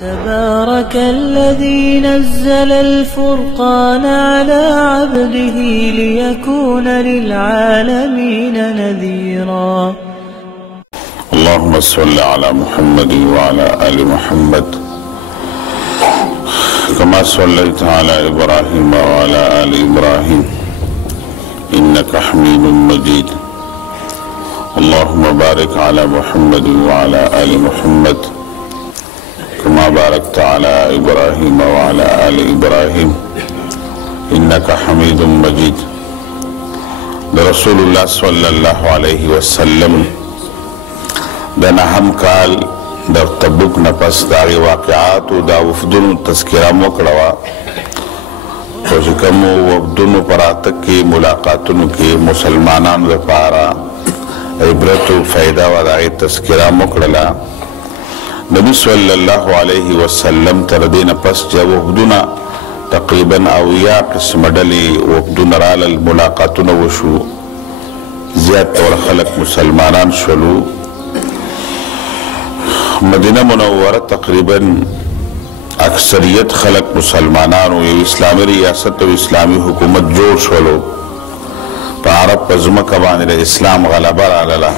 تبارك الذي نزل الفرقان على عبده ليكون للعالمين نذيرا. اللهم صل على محمد وعلى آل محمد كما صليت على إبراهيم وعلى آل إبراهيم إنك حميد مجيد. اللهم بارك على محمد وعلى آل محمد كما باركت على إبراهيم وعلى آل إبراهيم إنك حميد مجيد. رسول الله صلى الله عليه وسلم د نهم کال در تبوک نفس داغی واقعات و دا وفدون تذکرہ مکڑوا تو چکم وفدون پراتک کی ملاقاتون کی مسلمانان دپارا عبرت و فائدہ و داغی تذکرہ مکڑلا. نبی صلی اللہ علیہ وسلم تردین پس جا وفدون تقریباً اویا قسم ڈلی وفدون رال الملاقاتون وشو زیاد طور خلق مسلمانان شلو. مدینہ منورہ تقریباً اکثریت خلق مسلمانانو یو اسلامی ریاست و اسلامی حکومت جوڑ شولو پا عرب پا زمکہ باندې اسلام غلبہ رالالا.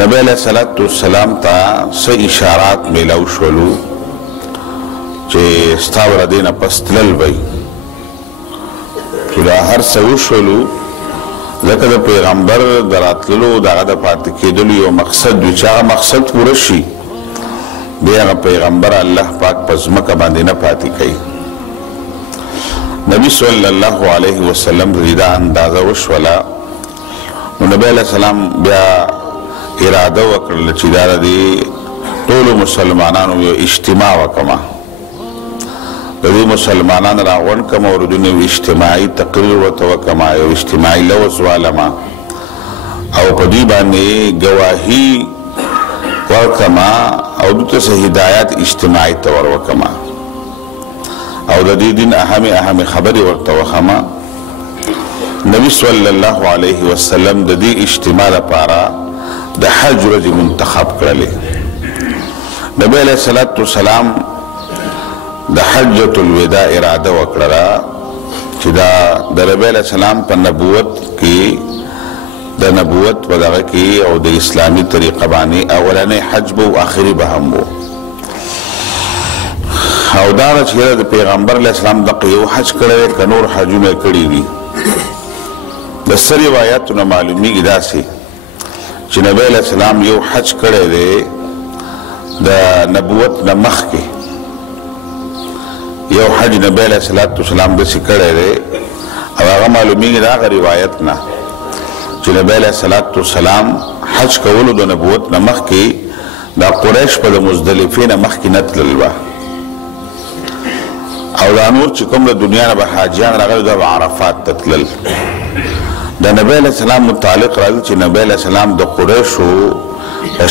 نبی علیہ السلام تا سی اشارات میلاو شولو چه استاور دین پستلل بی چلا ہر سو شولو لکه د پیغمبر دراتللو دغه د پاتې کېدلو یو مقصد وي چې هغه مقصد پوره شي بیا هغه پیغمبر الله پاک په ځمکه باندې نه پاتې کوي. نبی صلی الله علیه وسلم دا اندازه وشوله نو نبی علیه السلام بیا اراده وکړله چې دا د ټولو مسلمانانو یو اجتماع وکړمه د دې مسلمانان راغونډ کړم او د یو اجتماعي تقریر ورته وکړمه یو اجتماعي لوز والمه او په دې باندې ګواهي ورکړمه او دوی ته هدایات اجتماعي ته ور وکړمه او د دې دین اهم خبرې ورته وښیمه. نبی صلی الله علیه وسلم د دې اجتماع لپاره د حج ورځې منتخب کړلې. نبی علیه السلام د حجۃ الوداع اراده وکړه چې دا د نبی علیه السلام په نبوت کې د نبوت په دغه کې او د اسلامي طریقه باندې اولنی حج به او آخري به هم و او دا چې د پیغمبر علیه السلام دغه یو حج کړی که نور حجونه کړي دي. د څه روایاتو نه معلومیږي داسې چې نبی علیه السلام یو حج کړی دی د نبوت نه مخکې یو حج نبی علیہ السلام دسی کڑے دے او آغا معلومیگی دا آغا روایت نا چی نبی علیہ السلام حج کولو دا نبوت نمخ کی دا قریش پا دا مزدلفین مخ کی نتللوا او دا نور چکم دا دنیا نبا حاجیان راغل دا عرفات تتلل. دا نبی علیہ السلام متعلق راضی چی نبی علیہ السلام دا قریشو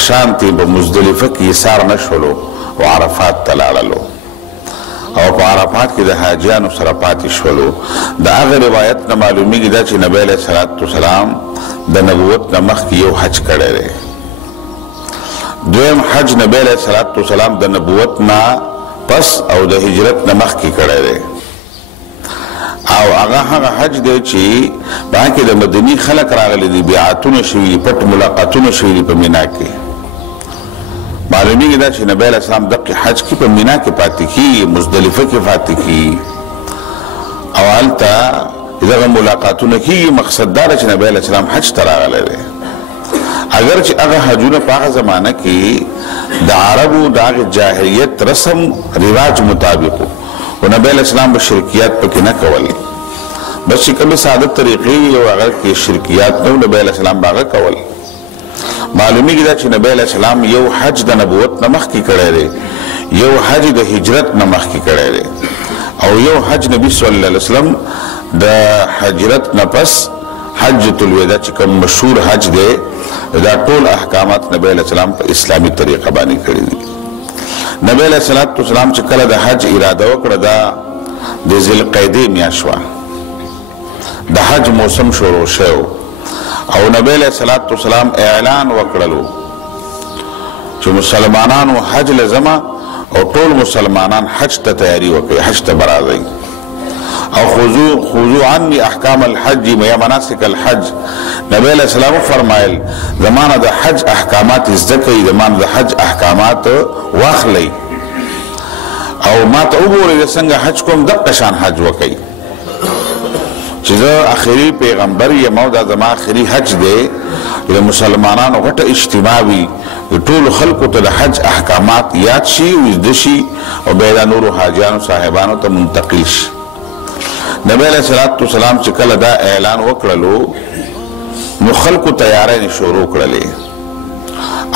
شانتی با مزدلفہ کی سار نشولو و عرفات تلاللو او په عرفات کې د حاجیانو سره پاتې شولو. د هغه روایت نه معلومیږي دا چې نبی علیه السلام د نبوت نه مخکې یو حج کړی دی. دویم حج نبی علیه السلام د نبوت نه پس او د هجرت نه مخکې کړی دی او هغه حج دی چې باندې د مدني خلک راغلي دي بیعتونه شوي دي پټ ملاقاتونه شوي دي په مینا کې. معلومیږي دا چې نبی علیہ السلام دقی حج کی پا مینا کے پاتی کی مزدلفہ کے پاتی کی او حالتا ادھا ملاقاتو نکی مقصد دارا چې نبی علیہ السلام حج تراغلے دے. اگر چې اگا حجون پاک زمانہ کی دا عربو دا جاہریت رسم رواج مطابقو و نبی علیہ السلام با شرکیات پاکی نکول بس کمی سعادت طریقی و اگر کی شرکیات نو نبی علیہ السلام باغا کول. معلومی دا چې نبی علیہ السلام یو حج د نبوت نمخ کی کڑے دے یو حج د ہجرت نمخ کی کڑے دے او یو حج نبی صلی اللہ علیہ وسلم د حجرت نپس حجۃ الوداع چې کوم مشهور حج دے دا ټول احکامات نبی علیہ السلام په اسلامی طریقه باندې کړی دي. نبی علیہ السلام چې کله د حج اراده وکړه دا د ذوالقعدې میاشت د حج موسم شروع شو او نبی علیہ السلام اعلان وکړلو چې مسلمانانو حج لزما او ټول مسلمانان حج ته تیاری وکړي، حج ته برازي. او خذو عني احکام الحج یا مناسک الحج. نبی علیہ السلام فرمایل زمانه د حج احکامات زکه، زمانه د حج احکامات واخلي او ما ته وګورئ څنګه حج کوم د قشان حج وکړي چې زه آخري پیغمبر یم او دا زما آخري حج دی. د مسلمانانو غټه اجتماع وي، ټول خلکو ته د حج احکامات یاد شي، وزده شي او بیا د نورو حاجیانو صاحبانو ته منتقل شي. نبی علیہ الصلوۃ والسلام چې کله دا اعلان وکړلو نو خلکو تیاری شروع کړلې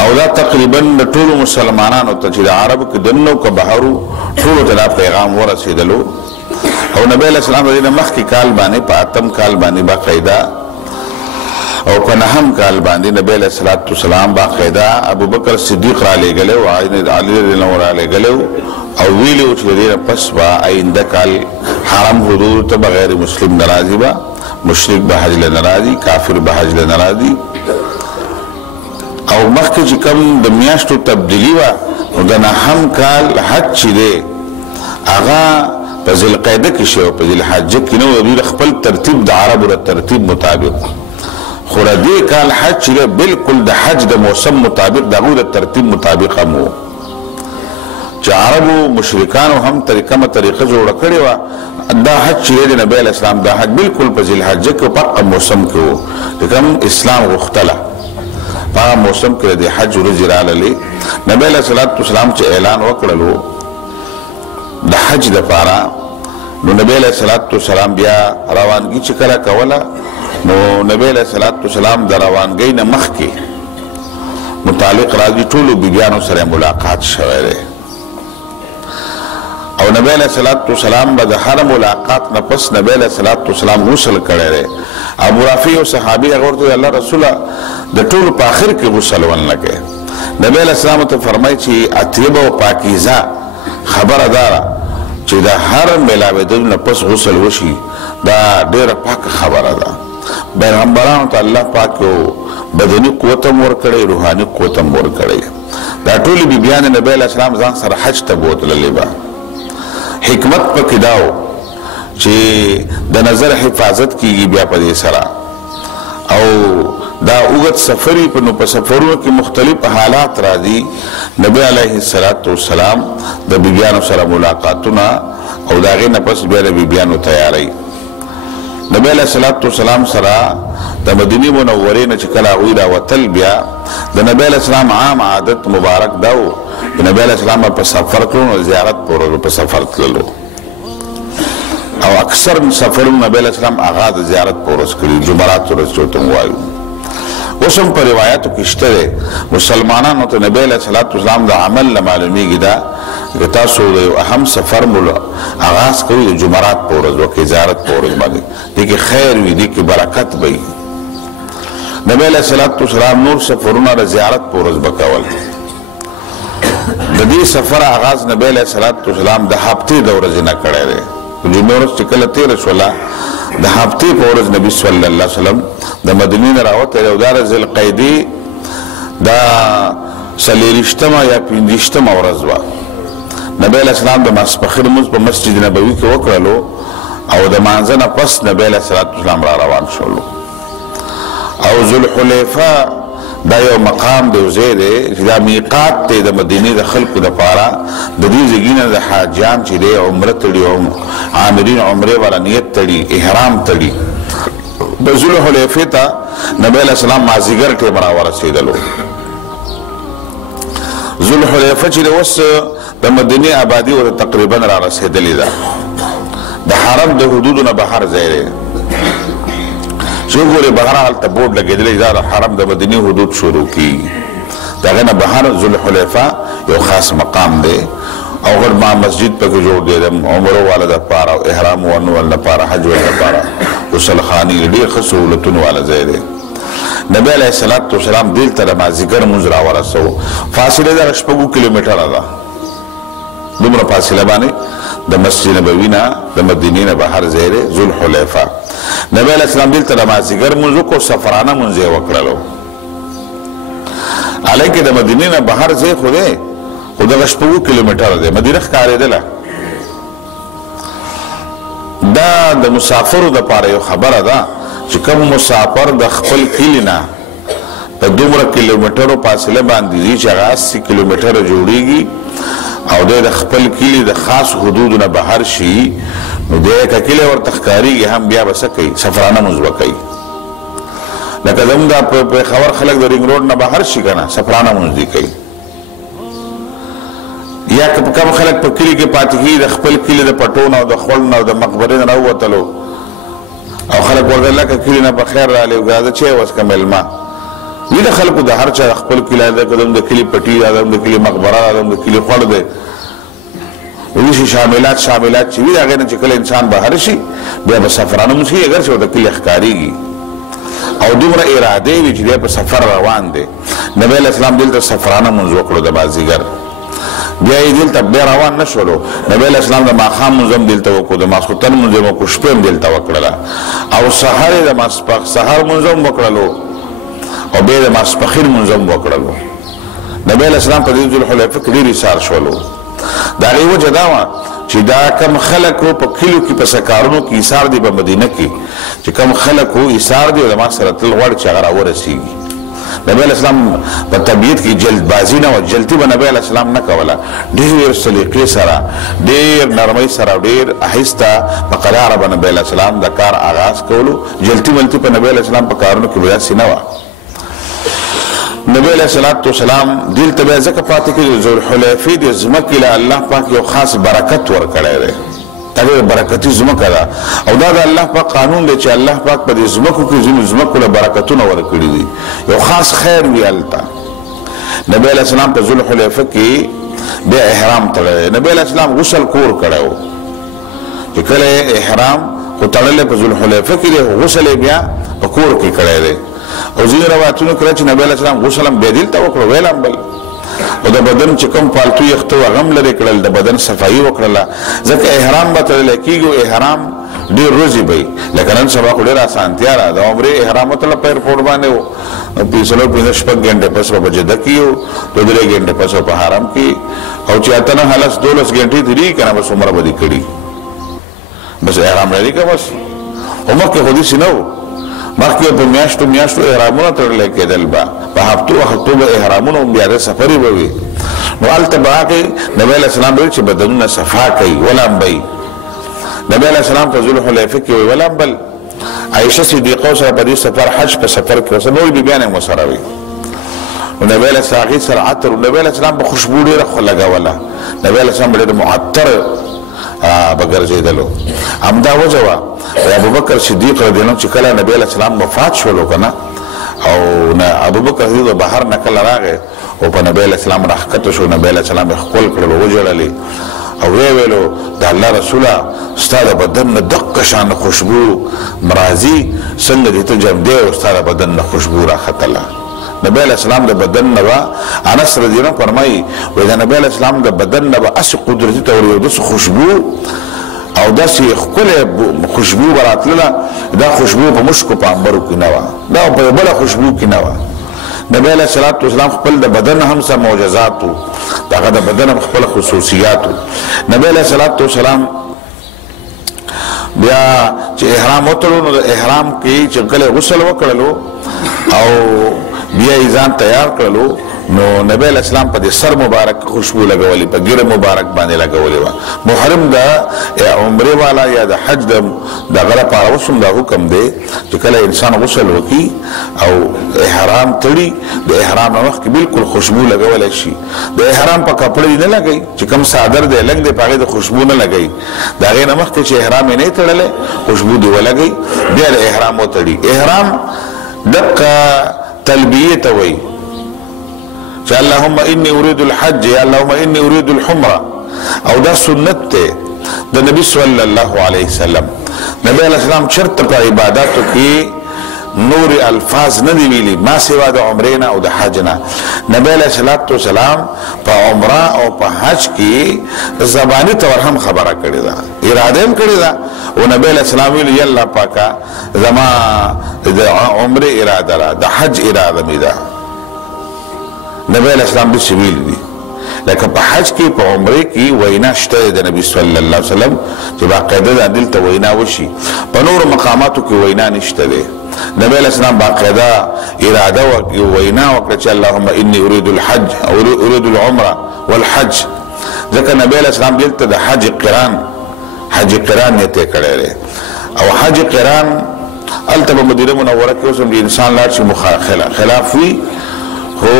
او دا تقریبا د ټولو مسلمانانو ته چې د عربو کې دننه او که بهرو ټولو ته دا پیغام ورسېدلو. او نبی علیہ السلام د دې مخکې کال باندې په 8م کال باندې باقاعده او په 9م کال باندې نبی علیہ الصلوۃ والسلام باقاعده ابوبکر صدیق را لېږلی او علي رضی الله عنه را لېږلی او ویلو چې دې پس با آینده کال حرم حدود ته بغیر مسلم ناراضي با، مشرک به حج له ناراضي، کافر به حج له ناراضي. او مخکې چې کوم د میاشتو تبدیلی وه نو د 9م کال حج چې دی هغه په ذوالقعده کې شوی، په ذوالحجه کې نه و. دوی د خپل ترتیب د عربو د ترتیب مطابق، خو د دې کال حج چې دی بالکل د حج د موسم مطابق د هغوی د ترتیب مطابق هم و چې عربو مشرکانو هم کومه طریقه جوړه کړې وه. دا حج چې دی د نبی علیہ السلام دا حج بالکل په ذوالحجه کې په هغه موسم کې و چې کوم اسلام غوښتله، په هغه موسم کې د حج ورځې راغلې. نبی علیہ السلام چې اعلان وکړلو د حج دپاره نو نبی علیہ السلام بیا روانګي چې کله کوله نو نبی علیہ السلام د روانګۍ نه مخکې متعلق راځي ټولو بیبیانو سره ملاقات شوی دی او نبی علیہ السلام به د هر ملاقات نه پس نبی علیہ السلام غسل کړی دی. ابو رافع یو صحابي هغه ورته الله رسوله د ټولو په آخر کې غسل ونه کوي. نبی علیہ السلام ته فرمایي چې اطیبه او پاکیزه خبره داره چې د هر ملاویدلو نه پس غسل وشي دا ډیره پاکه خبره ده. پیغمبرانو ته الله پاک یو بدني قوت هم ورکړی، روحاني قوت هم ورکړی. دا ټولې بیبیانې نبی علیہ السلام ځان سره حج ته بوتللې به. حکمت پکې دا و چې د نظر حفاظت کیږي بیا په دې سره او دا اوږد سفري نو په سفرونو کې مختلف حالات راځي. نبی علیه السلام د بیبیانو سره ملاقاتونه او د هغې نه پس بیا د بیبیانو تیاری. نبی علیه السلام سره د مدینې منورې نه چې کله هغوی راوتل بیا د نبی علیه السلام عام عادت مبارک دا و چې نبی علیه السلام په سفر تلو نو زیارت په په سفر تللو او اکثر سفرونه نبی علیه السلام هغه د زیارت په ورځ کړي، جمعرات ورځ چې ورته وایو. اوس هم په روایاتو کې شته دی مسلمانانو ته نبی علیه السلام د عمل نه معلومیږي دا که تاسو د یو اهم سفر آغاز کوئ د جمعرات په ورځ وکړئ، زیارت په ورځ باندې دې کې خیر وي، دې کې برکت به وي. نبی علیه السلام نور سفرونه د زیارت په ورځ به کول. د دې سفر آغاز نبی علیه السلام د هفتې د ورځې نه کړی دی. جمعې ورځ چې کله تېره شوله د هفتې په ورځ نبي صلی الله علیه وسلم د مدینې نه راوتلی او دا د ذوالقعدې دا 40مه یا 50مه ورځ وه. نبی علیہ السلام د ماسپښین لمونځ په مسجد نبوي کې وکړلو او د مانځه نه پس نبی علیہ السلام را روان شولو. او ذوالحلیفه دا یو مقام دی، ځای دی چې دا میقات دی د مدینې د خلکو دپاره. د دې ځایګي نه د حاجیان چې دی عمره تړي او عامرین عمرې والا نیت تړي، احرام تړي. د ذوالحلیفې ته نبی علیہ السلام مازدیګر ټیم را ورسېدلو. ذوالحلیفه چې دی اوس د مدینې آبادي ورته تقریبا را رسېدلې ده، د حرم د حدودو نه بهر ځای دی چې وګورې بهر هلته بورډ لګېدلی دا د حرم د مدینې حدود شروع کېږي. د هغې نه بهر ذوالحلیفه یو خاص مقام دی او غرما مسجد پکې جوړ دی د عمرو والا دپاره او احرام ونول دپاره، حج ول دپاره، غسلخانې ډېر ښه سهولتونو والا ځای دی. نبی علیه السلام دلته د مازدیګر لمونځ راورسوو. فاصله دغه 6 کیلومتره ده، دومره فاصله باندې د مسجد نبوي نه د مدینې نه بهر ځای دی ذوالحلیفه. نبی علیه السلام دلته د مازدیګر لمونځ وکړو، سفرانه لمونځ یې وکړلو. هلکې د مدینې نه بهر ځای خو دی خو دغه 6 کیلومتره دی مدینه ښکارېدله. دا د مسافرو دپاره یو خبره ده چې کوم مسافر د خپل کلي نه په دومره کیلومترو فاصله باندې ځي چې هغه 80 کیلومتره جوړیږي او د خپل کلي د خاص حدودو نه بهر شي، نو دی که کلی ورته ښکارېږي هم بیا به څه کوي؟ سفرانه مونځ به کوي. لکه زموږ دا پېښور خلک د رینګ روډ نه بهر شي که نه سفرانه مونځ دي کوي. یا که کم خلک په کلي کې پاتې کېږي د خپل کلي د پټون او د خوړ نه او د مقبرې نه راووتلو او خلک ورته لکه کلي نه په خیر راغلي ګرځه چې اوس که مېلمه وي د خلکو د هر چا خپل کلی ده، که د کلي پټي ده، د کلي مقبره ده، د کلي خوړ دی، وي شي شاملات چې وي د هغې نه چې کله انسان بهر شي بیا به سفرانه مونځ کوي اګر چې ورته کلي ښکارېږي او دومره ارادې وي چې دی په سفر روان دی. نبی علیه السلام دلته سفرانه مونځ وکړو د بازیګر، بیا یې دلته بیا روان نه شولو. نبی علیه السلام د ماښام مونځ هم دلته وکړو، د ماسخوتن مونځ هم وکړو، شپې هم دلته وکړله او سحر یې د سحر مونځ هم وکړلو او بیا د ماسپښین مونځ هم وکړلو. نبی علیه السلام په دې ذوالحلیفه کې ډېر ایثار شولو. د هغې وجه دا وه چې دا کم خلک په کلیو کې په سکارونو کې ایثار دی په مدینه کې چې کم خلک ایثار دی او د ما سره تل غواړي چې هغه راورسېږي. نبی علیه السلام په طبیعت کې جلدبازي نه وه، جلدي به نبی علیه السلام نه کوله، ډېر سلیقې سره ډېر نرمۍ سره ډېر آهسته په قلاره به نبی علیه السلام د کار آغاز کولو. جلدي ملتي په نبی علیه السلام په کارونو کې به داسې نه وه. نبی علیہ السلام دلته بیا ځکه پاتې کېږي د ذوالحلیفې د ځمکې له الله پاک یو خاص برکت ورکړی دی، دا ډېره برکتي ځمکه ده او دا د الله پاک قانون دی چې الله پاک په دې ځمکو کې ځینو ځمکو له برکتونه ورکړي دي، یو خاص خیر وي هلته. نبی علیہ السلام په ذوالحلیفه کې بیا احرام تړلی دی. نبی علیہ السلام غسل کور کړی و چې کله یې احرام خو تړلی په ذوالحلیفه کې دی، غسل یې بیا په کور کې کړی دی. او ځینې روایتونو کې چې نبی علیه السلام غسل هم بیا دلته وکړو ویل هم بل او د بدن چې کوم پالتو یخته و هغه هم لرې کړل، د بدن صفایي وکړله ځکه احرام به تړلی کېږي او احرام ډېر ورځې به وي. لکه نن سبا خو ډېره اسانتیا ده، د عمرې احرام وتله په ایرپورټ باندې و 5-5 ګنټې پس به په جده کې و 2-3 ګنټې پس په حرم کې او چې 8-12 ګنټې تېرېږي که نه بس عمره به دې کړي بس احرام لري که بس. خو مخکې خو داسې نه و، مخکې په میاشتو احرامونه تړلی کېدل به په هفتو به احرامونه هم بیا د سفرې به وي. نو هلته به هغې نبی علیه السلام ویل چې بدنونه صفا کوي ولامبئ. نبی علیه السلام په ذوالحلیفه کې وی ولامبل. عایشه صدیقه سره په دې سفر حج په سفر کې ورسره نورې بیبیانې هم ورسره وي. نو نبی علیه السلام هغې سره عطر، نبی علیه السلام به خوشبو ډېره لګوله، نبی علیه السلام به ډېر معطر به ګرځېدلو. همدا وجه وه ابوبکر صدیق رضی الله عنه چې کله نبی علیه السلام وفات شولو که نه او ابوبکر صدیق د بهر نه کله راغی او په نبی علیه السلام راښکته شو، نبی علیه السلام یې ښکل کړل وژړلې او ویې ویلو د الله رسوله ستا د بدن نه دقه شان خوشبو راځي څنګه دې ته جم دی او ستا د بدن نه خوشبو راختله. نبی علیه السلام د بدن نه به انس رضی الله عنه فرمایي وایي د نبی علیه السلام د بدن نه به هسې قدرتي ته ور یو داسې خوشبو او داسې ښکلې خوشبو به راتلله، دا خوشبو په مشکو په عنبرو کې نه وه، دا په بله خوشبو کې نه وه. نبی علیه السلام خپل د بدن هم څه معجزات و، د هغه د بدن هم خپل خصوصیات و. نبی علیه السلام بیا چې احرام وتړو نو د احرام کې چې کله غسل وکړلو او بیا یې ځان تیار کړلو نو نبی علیہ السلام په دې سر مبارک خوشبو لګولې، په ګیره مبارک باندې لګولې وه. محرم د عمرې والا یا د حج دغه لپاره اوس هم دا حکم دی چې کله انسان غسل وکړي او احرام تړي د احرام نه مخکې بلکل خوشبو لګولی شي. د احرام په کپړې نه لګوي چې کوم څادر دی لږ دی په هغې د خوشبو نه لګوي، د هغې نه مخکې چې احرام یې نه تړلی خوشبو دې ولګوي بیا د احرام وتړي. احرام دقه تلبیې ته وایي چې اللهم انی اريد الحج یا اللهم انی اريد الحمره او دا سنت ته د نبی صلی الله علیه وسلم. نبی علیہ السلام چرته په عبادتو کې نور الفاظ نه دی ویلي ما سوا د عمرې نه او د حج نه. نبی علیہ السلام په عمره او په حج کې زبانی طور هم خبره کړې ده، اراده هم کړې ده او نبی علیہ السلام ویل یا الله پاکه زما د عمرې اراده ده، د حج اراده مې ده. نبی علیہ السلام دې ویل دي لکه په حج کې په عمره کې وینا شته د نبی صلی الله علیه وسلم چې باقاعده د دلته وینا وشي په نور مقاماتو کې وینا نشته ده نبی علیہ السلام باقاعده اراده وینا وکړه چې اللهم انی اريد الحج او اريد العمره والحج ځکه نبی علیہ السلام دلته د حج قران نیت کړی او حج قران الته په مدینه منوره کې اوس هم انسان لاړ شي خلاف وي هو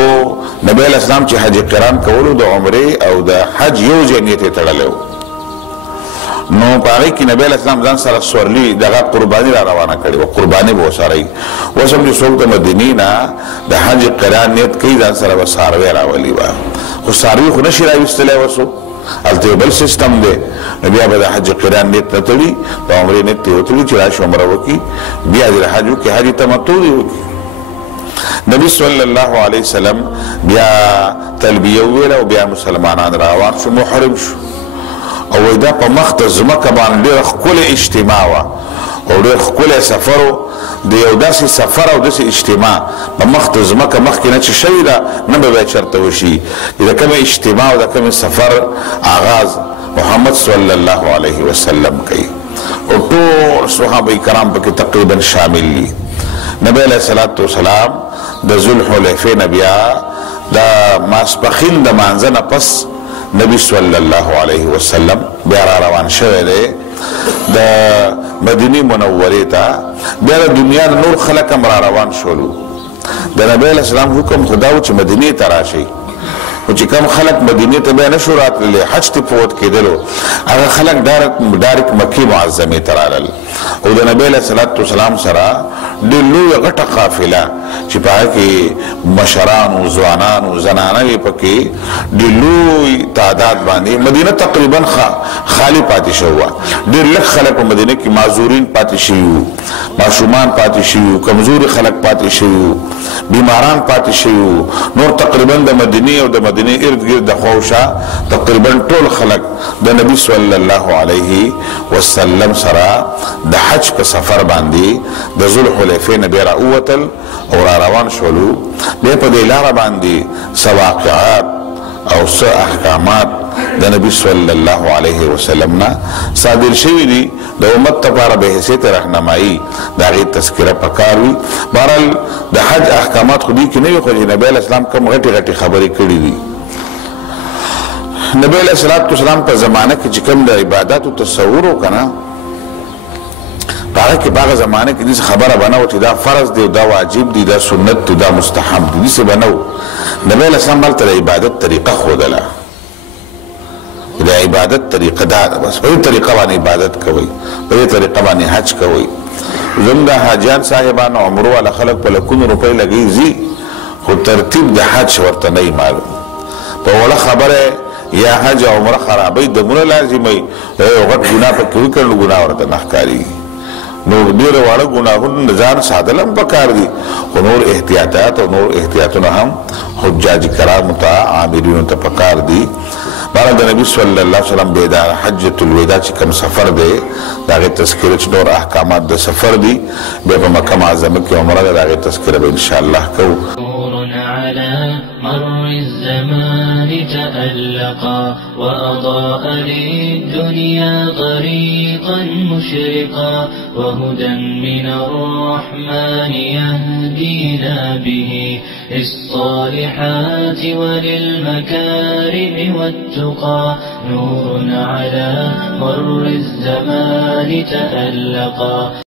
نبی علیہ السلام چې حج قران کولو د عمره او د حج یو ځای نیت تړلو نو پاره کې نبی علیہ السلام ځان سره سورلی دغه قربانی را روانه کړي او قربانی به وساري وسم چې څوک د مدینې نه د حج قران نیت کوي ځان سره وساروي راولي وا خو ساروي خو نشي راوستلای وسو الته بل سیستم دی نبی به د حج قران نیت نه تړي د عمره نیت ته وتړي چې راشه عمره وکي بیا د حج کې حج تمتع وکي نبی صلی الله علیه وسلم بیا تلبیه ویل او بیا مسلمانان روان شو محرم شو او دا په مخ د ځمکه باندې ډېره ښکلې اجتماع وه او ډېر ښکلی سفر و د یو داسې سفر او داسې اجتماع په مخ د ځمکه مخکې نه چې شوې ده نه به بیا چېرته وشي د کومې اجتماع او د کومې سفر آغاز محمد صلی الله علیه وسلم کوي او ټول صحابه کرام پکې تقریبا شامل دي نبی علیه الصلاة والسلام د ذوالحلیفې نه بیا د ماسپښین د مانځه نه پس نبی صلی الله علیه وسلم بیا را روان شوی دی د مدینه منوره ته بیا د دنیا نور خلک هم را روان شولو د نبی علیہ السلام حکم خدا و چې مدینه ته راشي خو چې کوم خلک مدینه ته بیا نشو راتللی حج ته فوت کېدلو هغه خلک ډایرکټ مکې معظمې ته رالل او د نبی علیہ السلام سره ډېر لویه غټه قافله چې په هغه کې مشران او ځوانان او زنانه وې پکې ډېر لوی تعداد باندې مدینه تقریبا خالی پاتې شوه ډېر لږ خلک په مدینه کې معذورین پاتې شوي وو ماشومان پاتې شوي وو کمزوري خلک پاتې شوي وو بیماران پاتې شوي وو نور تقریبا د مدینه او د مدینه ارد گرد د خواوشا تقریبا ټول خلک د نبی صلی الله علیه وسلم سره د حج په سفر باندې د ذوالحلیفې نه بیا راووتل او را روان شولو بیا په دې لاره باندې څه واقعات او څه احکامات د نبی صلی الله علیه وسلم نه صادر شوي دي د امت لپاره به حیثیت رهنمایي د هغې تذکره پکار وي بهرحال د حج احکامات خو دې کې نه وي خو چې نبی علیه السلام کوم غټې غټې خبرې کړي دي نبی علیہ السلام په زمانه کې چې کوم د عباداتو تصور وکنه هغه کې باغ زمانه کې دې خبره بنو چې دا فرض دی دا واجب دی دا سنت دی دا مستحب دی دې بنو نبی علیہ السلام بل ته عبادت طریقه خودله د عبادت طریقه دا بس په طریقه باندې عبادت کوي په طریقه باندې حج کوي زموږ حاجیان صاحبانو عمره ولا خلق په لکونو روپۍ لګي خو ترتیب د حج ورته نه معلوم په ولا خبره یا حج او عمره خرابې د مونږ لازمي یو غټ ګناه په کوي کړو ګناه ورته نخکاری نو ډیر واړه ګناهونه ځان ساتلم پکار دي خو نور احتیاطات او نور احتیاطونه هم حجاج کرام ته عاملین ته پکار دي بار د نبی صلی الله علیه وسلم بیدار حجۃ الوداع چې کوم سفر دی داغه تذکرہ چې نور احکامات د سفر دي به په مکه معظمه کې عمره داغه تذکرہ به ان شاء الله کوو على مر الزمان تألقا وأضاء للدنيا طريقا مشرقا وهدى من الرحمن يهدينا به للصالحات وللمكارم والتقى نور على مر الزمان تألقا